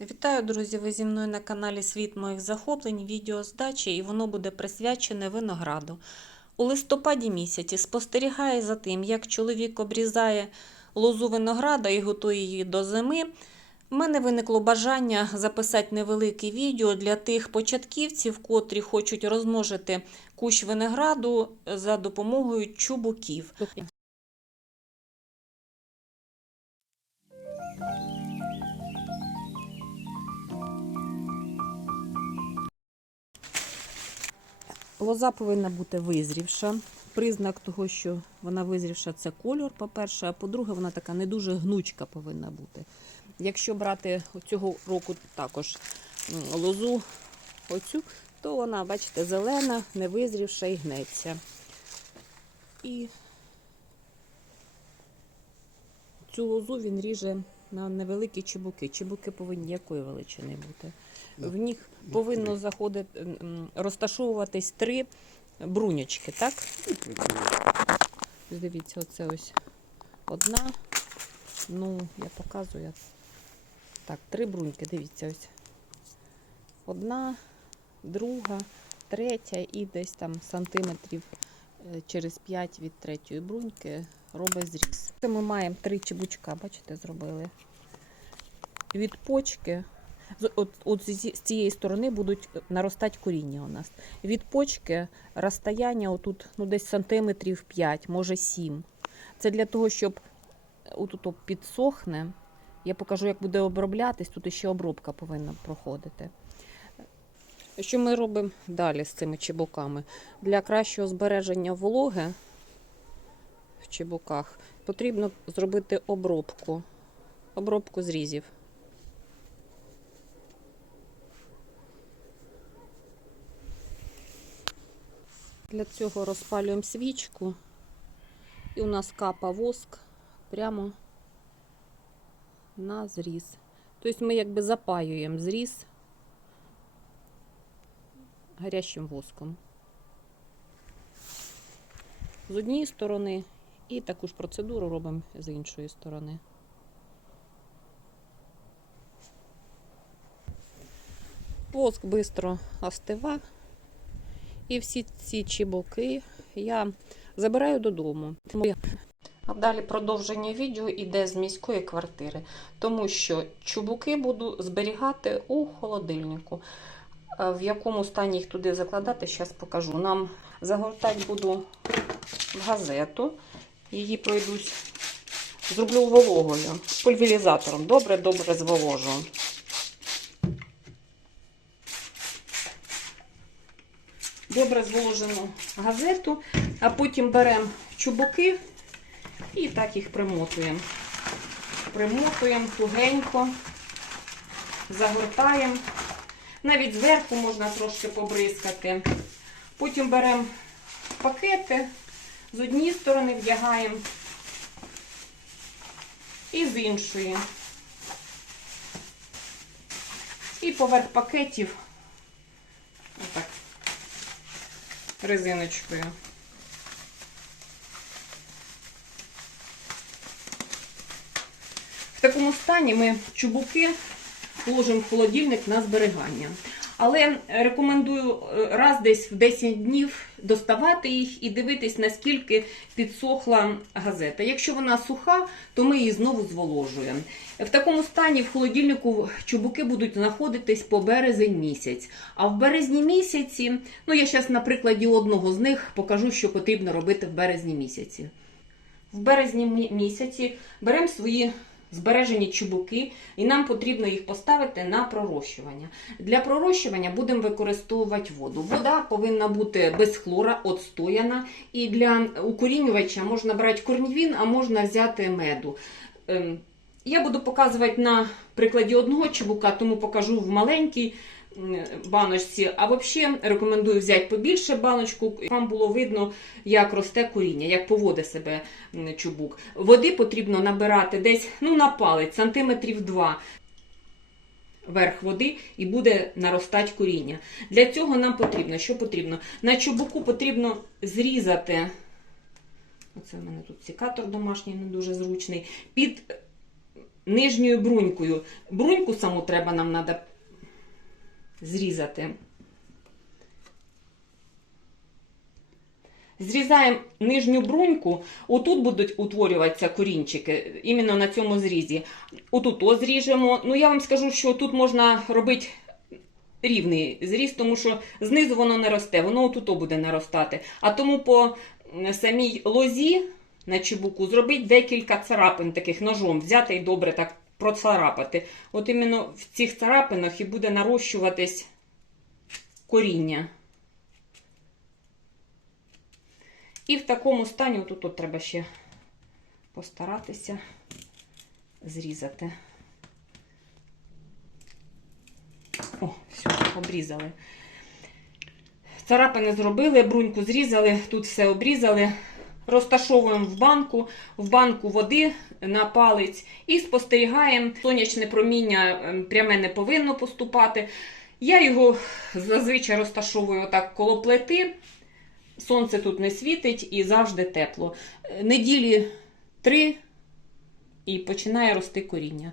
Вітаю, друзі! Ви зі мною на каналі Світ моїх захоплень, відео з дачі, і воно буде присвячене винограду. У листопаді місяці спостерігає за тим, як чоловік обрізає лозу винограда і готує її до зими. В мене виникло бажання записати невелике відео для тих початківців, котрі хочуть розмножити кущ винограду за допомогою чубуків. Лоза повинна бути визрівша. Признак того, що вона визрівша, це кольор, по-перше, а по-друге, вона така не дуже гнучка повинна бути. Якщо брати цього року також лозу, оцю, то вона, бачите, зелена, не визрівша і гнеться. І цю лозу він ріже на невеликі чебуки. Чебуки повинні якої величини бути. В них повинно заходити, розташовуватись три брунячки, так? Дивіться, оце ось одна. Ну, я показую. Так, три бруньки, дивіться ось. Одна, друга, третя і десь там сантиметрів е, через 5 від третьої бруньки робить зріз. Ми маємо три чебучка, бачите, зробили. Від почки з- От, от з цієї сторони будуть наростати коріння у нас. Від почки розстояння отут, ну, десь сантиметрів 5, може 7. Це для того, щоб отут підсохне. Я покажу, як буде оброблятись. Тут ще обробка повинна проходити. Що ми робимо далі з цими чебуками? Для кращого збереження вологи в чебуках потрібно зробити обробку. Обробку зрізів. Для цього розпалюємо свічку, і у нас капа воск прямо на зріз. Тобто ми якби запаюємо зріз гарячим воском. З однієї сторони і таку ж процедуру робимо з іншої сторони. Воск швидко остива. І всі ці чебуки я забираю додому. А далі продовження відео йде з міської квартири, тому що чубуки буду зберігати у холодильнику. Е, В якому стані їх туди закладати, зараз покажу. Нам загортати буду в газету. Її пройдусь, зроблю вологою, пульверизатором. Добре-добре зволожу. Добре зволожену газету, а потім беремо чубуки і так їх примотуємо. Примотуємо тугенько, загортаємо. Навіть зверху можна трошки побризкати. Потім беремо пакети, з однієї сторони вдягаємо і з іншої. І поверх пакетів отак резиночкою. В такому стані ми чубуки вложимо в холодильник на зберігання. Але рекомендую е, раз десь в 10 днів доставати їх і дивитись, наскільки підсохла газета. Якщо вона суха, то ми її знову зволожуємо. В такому стані в холодильнику чубуки будуть знаходитись по березень місяць. А в березні місяці, ну я зараз на прикладі одного з них покажу, що потрібно робити в березні місяці. В березні місяці беремо свої збережені чубуки, і нам потрібно їх поставити на пророщування. Для пророщування будемо використовувати воду. Вода повинна бути без хлора, отстояна. І для укорінювача можна брати корнівін, а можна взяти меду. Ем, Я буду показувати на прикладі одного чубука, тому покажу в маленькій баночці. А взагалі рекомендую взяти побільше баночку, вам було видно, як росте коріння, як поводить себе чубук. Води потрібно набирати десь ну, на палець, сантиметрів 2 верх води і буде наростати коріння. Для цього нам потрібно, що потрібно? На чубуку потрібно зрізати. Оце в мене тут секатор домашній, не дуже зручний. Під нижньою брунькою. Бруньку саму треба нам зрізати. Зрізаємо нижню бруньку, отут будуть утворюватися корінчики, іменно на цьому зрізі. Отут зріжемо. Ну, я вам скажу, що тут можна робити рівний зріз, тому що знизу воно не росте, воно отут о буде наростати. А тому по самій лозі на чубуку зробити декілька царапин таких ножом, взяти і добре так процарапати. От іменно в цих царапинах і буде нарощуватись коріння. І в такому стані, тут от треба ще постаратися зрізати. О, все, обрізали. Царапини зробили, бруньку зрізали, тут все обрізали. Розташовуємо в банку, в банку води на палець і спостерігаємо. Сонячне проміння ем, пряме не повинно поступати. Я його зазвичай розташовую отак коло плити. Сонце тут не світить і завжди тепло. Е, Неділі три і починає рости коріння.